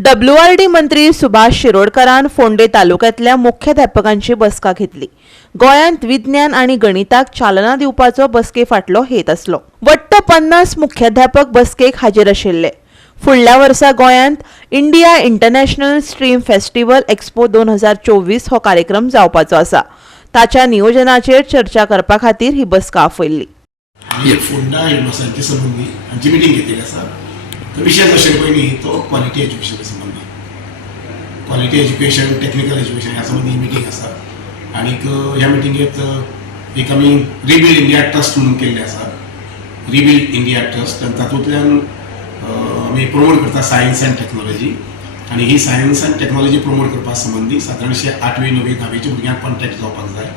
WRD मंत्री सुभाष शिरोडकरान फोंडे तालुक्यातल्या मुख्याध्यापकांची बसका घेतली। गोंयांत विज्ञान आणि गणिताक चालना दिवपाचो बसके फाटलो हेत आसलो। वट्ट 50 मुख्याध्यापक बसकेक हाजीर आशिल्ले। फुडल्या वर्सा गोंयांत India international stream festival expo 2024 हो कार्यक्रम जावपाचो आसा। ताच्या नियोजनाचेर चर्चा करपा खातीर ही बसका आपयल्ली। फोंडा हेडमास्टरांचे संबंधी आमची मिटींग घेतलेली आसा। तो विशय अशें पयलीं तो क्वॉलिटी एज्युकेशन संबंधी, क्वॉलिटी एज्युकेशन, टेक्निकल एज्युकेशन ह्या संबंधी मिटींग आसा। आनीक ह्या मिटींगेंत एक आमी रिबिल्ड इंडिया ट्रस्ट म्हणून केल्ले आसा, रिबिल्ड इंडिया ट्रस्ट, आनी तातूंतल्यान आमी प्रमोट करता सायन्स एंड टेक्नॉलॉजी। आनी ही सायन्स एंड टेक्नॉलॉजी प्रमोट करपा संबंधी सादारणशे 8वी 9वी 10वीच्या भुरग्यांक कॉन्टॅक्ट जावपाक जाय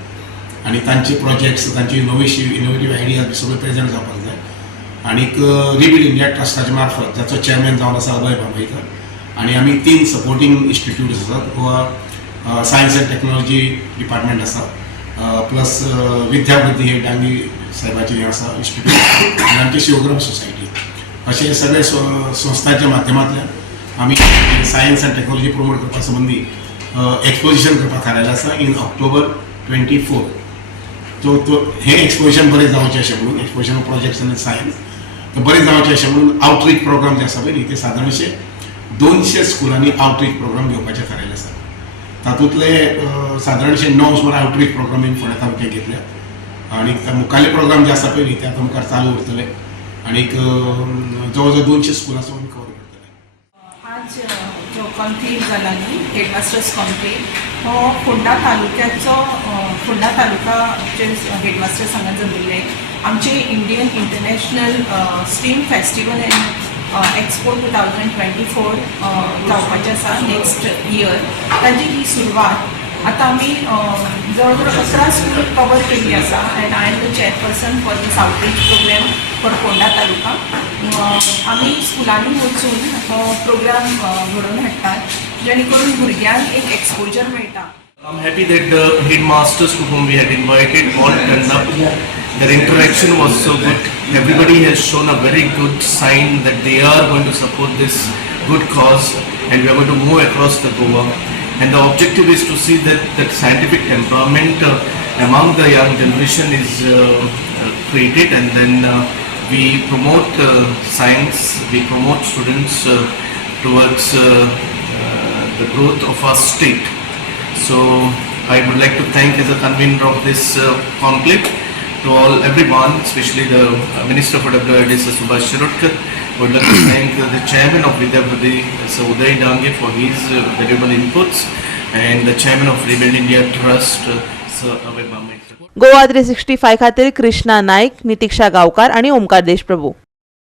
आनी तांचे प्रोजेक्ट्स, तांची इनोवेटीव आयडियाज बी सगळे प्रेजेंट जावपाक जाय। आनीक रिबिल्ड इंडिया ट्रस्टाच्या मार्फत जाचो चेअरमॅन जावन आसा अभय बांबयकर, आनी आमी 3 सपोर्टींग इन्स्टिट्यूट्स आसात। Goa science end technology department आसा, प्लस विद्याबुद्धी हे डांगी साहेबाचे हे आसा इन्स्टिट्यूट, आनी आमची शिवग्राम सोसायटी, अशे सगळे संस्थांच्या माध्यमांतल्यान आमी सायन्स एंड टेक्नॉलॉजी प्रमोट करपा संबंधी एक्सपोजिशन करपाक थारायलें आसा इन ऑक्टोबर 24। तो हे एक्सपोजिशन बरें जावचें अशें म्हणून, एक्सपोजिशन ऑफ प्रोजेक्ट्स आनी सायन्स बरें जावचें अशें म्हणून आउटरीच प्रोग्राम जे आसा पळय न्ही ते सादारणशे 200 स्कुलांनी आउटरीच प्रोग्राम घेवपाचें थारायलें आसा। तातूंतले सादारणशे 9 सुमार आउटरीच प्रोग्राम फोंड्या तालुक्यात घेतल्या। आनी मुखाल्ले प्रोग्राम जे आसा पळय न्ही ते आतां मुखार चालू उरतले आनीक जवळ जवळ 200 स्कुलांसून कवर करतले। आज जो कॉन्क्लेव जाला न्ही हेडमास्टर्स कॉन्क्लेव हो फोंडा तालुक्याचो, फोंडा तालुकाचे हेडमास्टर्स हांगा जमिल्ले आमचे Indian international stream festival end expo 2024 जावपाचें आसा नेक्स्ट इयर। ताची ही सुरवात आतां आमी जवळ जवळ 11 स्कूल कवर केल्ली आसा and I am the chairperson for this outreach program for Ponda taluka. आमी स्कुलांनी वचून हो प्रोग्राम घडोवन हाडटात जेणे करून भुरग्यांक एक एक्सपोजर मेळटा। I'm happy that the headmasters to whom we had invited all turned up. Their interaction was so good. Everybody has shown a very good sign that they are going to support this good cause and we are going to move across the Goa. And the objective is to see that scientific temperament among the young generation is created, and then we promote science, we promote students towards the growth of our state. So I would like to thank as a convener of this conclave to everyone, especially the Minister for WRD, Sir Subhash Shirodkar. I would like to thank the Chairman of Vidyabudhi, Sir Uday Dange, for his valuable inputs, and the Chairman of Rebuild India Trust, Sir Abhay Bambekar. Goa 365 खातीर कृष्णा नाईक, नितीक्षा गावकार आणि ओमकार देशप्रभू।